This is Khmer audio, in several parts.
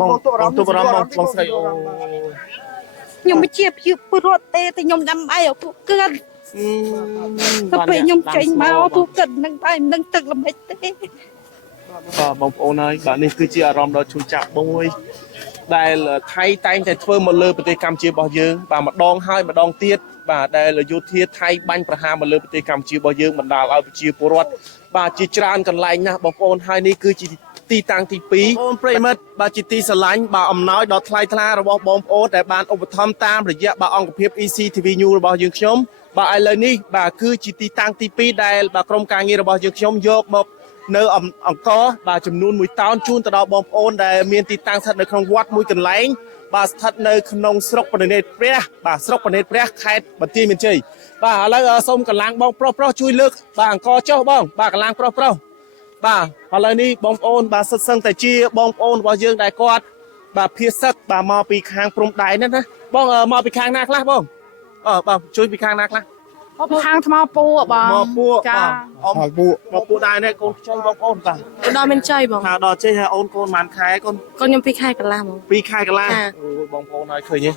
បងទូបរំបងស្រីអូខ្ញុំមិនជាពលរដ្ឋទេតែខ្ញុំដាំបាយឲ្យពួកគាត់ទៅពេលខ្ញុំចេញមកពួកគាត់នឹងបាយមិនដឹងទឹកល្មិចទេបាទបងប្អូនហើយបាទនេះគឺជាអារម្មណ៍ដ៏ឈឺចាប់មួយដែលថៃតែងតែធ្វើមកលើប្រទេសកម្ពុជារបស់យើងបាទម្ដងហើយម្ដងទៀតបាទដែលយោធាថៃបាញ់ប្រហារមកលើប្រទេសកម្ពុជារបស់យើងបណ្ដាលឲ្យប្រជាពលរដ្ឋបាទជាច្រើនកន្លែងណាស់បងប្អូនហើយនេះគឺជាទីតាំងទី2បងប្រិមិត្តបាទជាទីស្រឡាញ់បាទអំណោយដ៏ថ្លៃថ្លារបស់បងប្អូនដែលបានឧបត្ថម្ភតាមរយៈបាទអង្គភាព ECTV News របស់យើងខ្ញុំបាទឥឡូវនេះបាទគឺជាទីតាំងទី2ដែលបាទក្រុមការងាររបស់យើងខ្ញុំយកមកនៅអង្គរបាទចំនួន1តោនជូនទៅដល់បងប្អូនដែលមានទីតាំងស្ថិតនៅក្នុងវត្តមួយកន្លែងបាទស្ថិតនៅក្នុងស្រុកបណិតព្រះបាទស្រុកបណិតព្រះខេត្តបន្ទាយមានជ័យបាទឥឡូវសូមកម្លាំងបងប្រុសជួយលើកបាទអង្គរចុះបងបាទកម្លាំងប្រុសបាទឥឡូវនេះបងប្អូនបាទសិតសឹងតែជាបងប្អូនរបស់យើងដែលគាត់បាទភៀសសឹកបាទមកពីខាងព្រំដែនណាបងមកពីខាងណាខ្លះបងបាទជួយពីខាងណាខ្លះខាងថ្មពូបងមកពូចាអ៊ំមកពូដែរនេះកូនខ្ចីបងប្អូនបាទដល់មានជ័យបងថាដល់ជ័យហើយអូនកូនប៉ុន្មានខែកូនខ្ញុំ2ខែកន្លះបង2ខែកន្លះអូបងប្អូនហើយឃើញទេ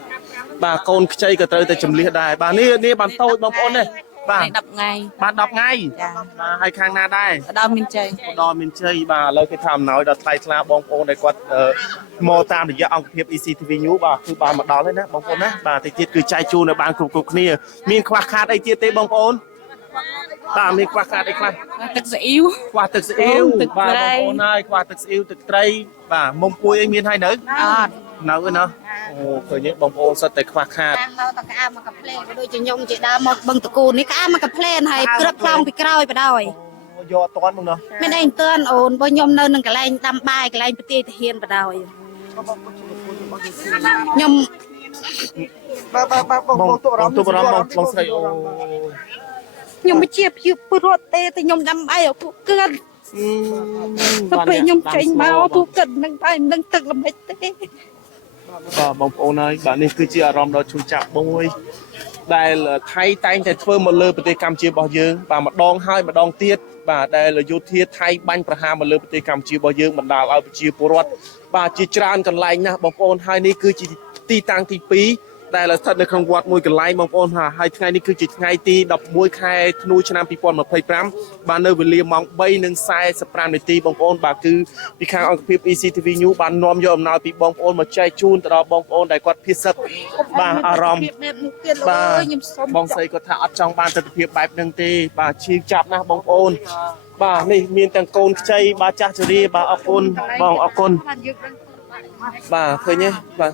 បាទកូនខ្ចីក៏ត្រូវតែចម្លៀសដែរបាទនេះបានតូចបងប្អូននេះបាទ10ថ្ងៃបាទ10ថ្ងៃចាបាទហើយខាងណាដែរដល់មានជ័យបាទឥឡូវគេថាអំណោយដល់ថ្លៃថ្លាបងប្អូនដែលគាត់មកតាមរយៈអង្គភាព ECTV News បាទគឺបានមកដល់ហើយណាបងប្អូនណាបាទតិចទៀតគឺចែកជូននៅបានគ្រប់គ្នាមានខ្វះខាតអីទៀតទេបងប្អូនបាទមានខ្វះខាតអីខ្លះទឹកស្អ៊ីវខ្វះទឹកស្អ៊ីវបាទបងប្អូនហើយខ្វះទឹកស្អ៊ីវទឹកត្រីបាទមុំពួយអីមានហើយនៅអត់នៅទេណាអូឃើញទេបងប្អូនសិតតែខ្វះខាតតាមមកតក្អាមកកាផ្លេនដូចជាខ្ញុំជាដើមមកបឹងតកូននេះក្អាមកកាផ្លេនហើយព្រឹកផ្លោងពីក្រោយបដ ாய் យកអត់តាន់មកណាមានអីតាន់អូនបើខ្ញុំនៅនឹងកន្លែងដាំបាយកន្លែងប្រទាយទាហានបដ ாய் ខ្ញុំបងទូបរំបងស្រីអូខ្ញុំមិនជាពលរដ្ឋទេតែខ្ញុំដាំបាយឲ្យពួកគាត់ទៅពេលខ្ញុំចេញមកពួកគាត់នឹងបាយមិនដឹងទឹកល្មិចទេបាទបងប្អូនហើយបាទនេះគឺជាអារម្មណ៍ដ៏ឈឺចាប់មួយដែលថៃតែងតែធ្វើមកលើប្រទេសកម្ពុជារបស់យើងបាទម្ដងហើយម្ដងទៀតបាទដែលយោធាថៃបាញ់ប្រហារមកលើប្រទេសកម្ពុជារបស់យើងបណ្ដាលឲ្យប្រជាពលរដ្ឋបាទជាច្រើនកន្លែងណាស់បងប្អូនហើយនេះគឺជាទីតាំងទី2ដែលស្ថិតនៅក្នុងវត្តមួយកន្លែងបងប្អូនហើយថ្ងៃនេះគឺជាថ្ងៃទី11ខែធ្នូឆ្នាំ2025បាទនៅវេលាម៉ោង3:45នាទីបងប្អូនបាទគឺពីខាងអង្គភាព ECTV News បាននាំយកអំណោយពីបងប្អូនមកចែកជូនទៅដល់បងប្អូនដែលគាត់ភៀសសឹកបាទអារម្មណ៍បាទបងស្រីគាត់ថាអត់ចង់បានទស្សនវិជ្ជាបែបហ្នឹងទេបាទឈឺចាប់ណាស់បងប្អូនបាទនេះមានទាំងកូនខ្ចីបាទចាស់ជរាបាទអរគុណបងអរគុណបាទឃើញទេបាទ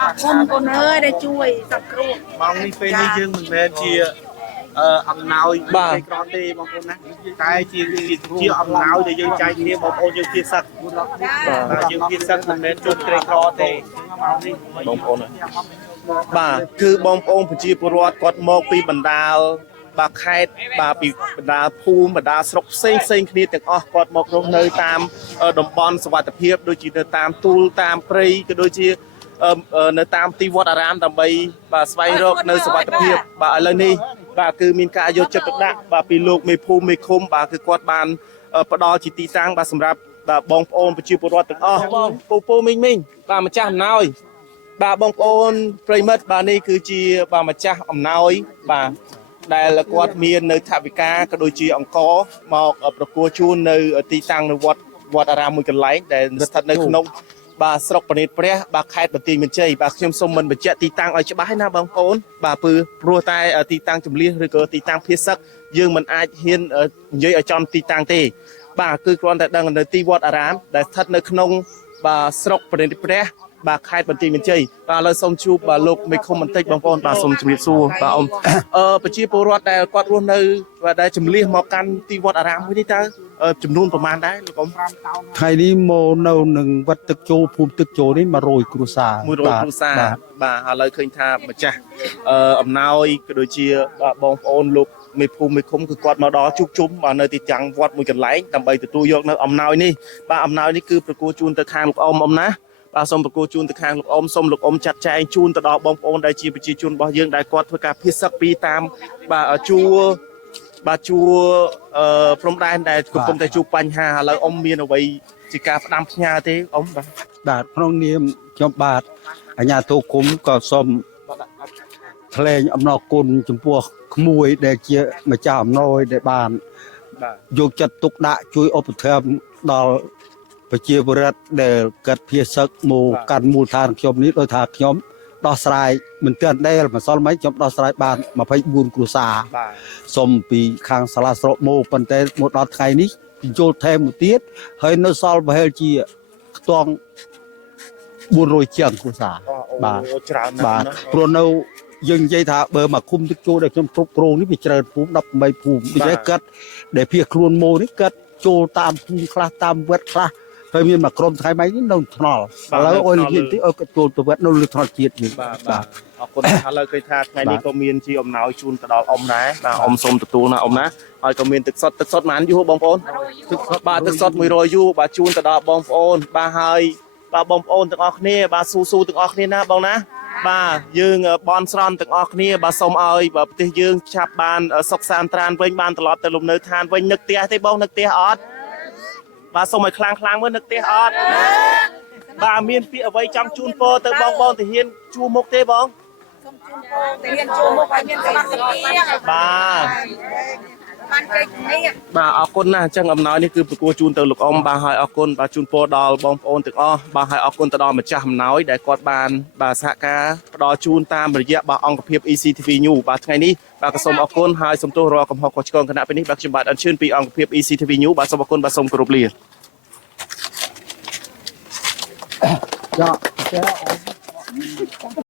អរគុណកូនអើយដែលជួយសង្គ្រោះម៉ោងនេះពេលនេះយើងមិនមែនជាអំណោយបាទក្រនទេបងប្អូនណាតែជាអំណោយដែលយើងចែកគ្នាបងប្អូនយើងជាសឹកបាទយើងជាសឹកមិនមែនជួយក្រីក្រទេម៉ោងនេះបងប្អូនបាទគឺបងប្អូនប្រជាពលរដ្ឋគាត់មកពីបណ្ដាលបាទខេត្តបាទពីបណ្ដាភូមិបណ្ដាស្រុកផ្សេងគ្នាទាំងអស់គាត់មករស់នៅតាមតំបន់សុវត្ថិភាពដូចជានៅតាមទូលតាមព្រៃក៏ដូចជានៅតាមទីវត្តអារាមដើម្បីបាទស្វែងរកនៅសុវត្ថិភាពបាទឥឡូវនេះបាទគឺមានការយកចិត្តទុកដាក់បាទពីលោកមេភូមិមេឃុំបាទគឺគាត់បានផ្ដល់ជាទីតាំងបាទសម្រាប់បាទបងប្អូនប្រជាពលរដ្ឋទាំងអស់បងពូមីងបាទម្ចាស់អំណោយបាទបងប្អូនប្រិមិត្តបាទនេះគឺជាបាទម្ចាស់អំណោយបាទដែលគាត់មាននៅថវិកាក៏ដូចជាអង្គមកប្រគល់ជូននៅទីតាំងនៅវត្តអារាមមួយកន្លែងដែលស្ថិតនៅក្នុងបាទស្រុកបណិតព្រះបាទខេត្តបន្ទាយមានជ័យបាទខ្ញុំសូមមិនបញ្ជាក់ទីតាំងឲ្យច្បាស់ណាបងប្អូនបាទព្រោះតែទីតាំងចម្លៀសឬក៏ទីតាំងភៀសសឹកយើងមិនអាចហ៊ាននិយាយឲ្យចំទីតាំងទេបាទគឺគ្រាន់តែដឹងនៅទីវត្តអារាមដែលស្ថិតនៅក្នុងបាទស្រុកបណិតព្រះបាទខេត្តបន្ទាយមានជ័យបាទឥឡូវសូមជួបបាទលោកមេឃុំបន្តិចបងប្អូនបាទសូមជម្រាបសួរបាទអ៊ំប្រជាពលរដ្ឋដែលគាត់រស់នៅបាទដែលចម្លៀសមកកាន់ទីវត្តអារាមមួយនេះតើចំនួនប្រមាណដែរលោកអ៊ំថ្ងៃនេះមកនៅនឹងវត្តទឹកជោភូមិទឹកជោនេះ100គ្រួសារ100គ្រួសារបាទឥឡូវឃើញថាម្ចាស់អំណោយក៏ដូចជាបងប្អូនលោកមេភូមិមេឃុំគឺគាត់មកដល់ជួបជុំបាទនៅទីតាំងវត្តមួយកន្លែងដើម្បីទទួលយកនៅអំណោយនេះបាទអំណោយនេះគឺប្រគល់ជូនទៅខាងលោកអ៊ំណាបាទសូមប្រគល់ជូនទៅខាងលោកអ៊ំសូមលោកអ៊ំចាត់ចែងជូនទៅដល់បងប្អូនដែលជាប្រជាជនរបស់យើងដែលគាត់ធ្វើការភៀសសឹកពីតាមបាទជួរព្រំដែនដែលកំពុងតែជួបបញ្ហាឥឡូវអ៊ំមានអ្វី ជាការផ្ដាំផ្ញើទេអ៊ំបាទ បាទក្នុងនាមខ្ញុំបាទអាជ្ញាធរគុំក៏សូមថ្លែងអំណរគុណចំពោះក្មួយដែលជាម្ចាស់អំណោយដែលបាន បាទ យកចិត្តទុកដាក់ជួយឧបត្ថម្ភដល់ប្រជាពលរដ្ឋដែលកាត់ភាសឹកមកកាន់មូលដ្ឋានខ្ញុំនេះដោយថាខ្ញុំដោះស្រាយមិនទាន់ដែលម្សិលមិញខ្ញុំដោះស្រាយបាន24គ្រួសារ បាទ សុំពីខាងសាលាស្រុកមកប៉ុន្តែមកដល់ថ្ងៃនេះចូលថែមមួយទៀតហើយនៅសល់ប្រហែលជាខ្ទង់400ជាងគ្រួសារ បាទ អូច្រើនណាស់ បាទ ណា ព្រោះនៅយើងនិយាយថាបើមកគុំទឹកចូលដែលខ្ញុំគ្រប់គ្រងនេះវាច្រើនភូមិ18ភូមិនិយាយកាត់ដែលភៀសខ្លួនមកនេះកាត់ចូលតាមភូមិខ្លះតាមវត្តខ្លះហើយមានមកក្រុមថ្ងៃមិញនេះនៅថ្នល់ឥឡូវអុយលៀនទីឲ្យគាត់ចូលទៅវត្តនៅលើថ្នល់ជាតិនេះ បាទបាទអរគុណឥឡូវឃើញថាថ្ងៃនេះក៏មានជាអំណោយជូនទៅដល់អ៊ំដែរបាទអ៊ំសូមទទួលណាអ៊ំណាហើយក៏មានទឹកសុទ្ធប៉ុន្មានយូរបងប្អូនទឹកសុទ្ធបាទទឹកសុទ្ធ100យូរបាទជូនទៅដល់បងប្អូនបាទហើយបាទបងប្អូនទាំងអស់គ្នាបាទស៊ូទាំងអស់គ្នាណាបងណាបាទយើងបន់ស្រន់ទាំងអស់គ្នាបាទសូមឲ្យបាទប្រទេសយើងឆាប់បានសុខសាន្តត្រានវិញបានត្រឡប់ទៅលំនៅឋានវិញនឹកផ្ទះទេបងនឹកផ្ទះអត់បាទសូមឲ្យខ្លាំងមើលនឹកផ្ទះអត់បាទមានពាក្យអ្វីចង់ជូនពរទៅបងទាហានជួមុខទេបង តែហ៊ានចូលមកឲ្យមានសមត្ថភាព បាទ បានជ័យជំនះ បាទអរគុណណាស់អញ្ចឹងអំណោយនេះគឺប្រគួរជូនទៅលោកអ៊ំបាទហើយអរគុណបាទជូនពរដល់បងប្អូនទាំងអស់បាទហើយអរគុណទៅដល់ម្ចាស់អំណោយដែលគាត់បានបាទសហការផ្ដល់ជូនតាមរយៈបាទអង្គភាព ECTV News បាទថ្ងៃនេះបាទក៏សូមអរគុណហើយសូមទោសរាល់កំហុសខុសឆ្គងគណៈពេលនេះបាទខ្ញុំបាទអញ្ជើញពីអង្គភាព ECTV News បាទសូមអរគុណបាទសូមគោរពលា ចា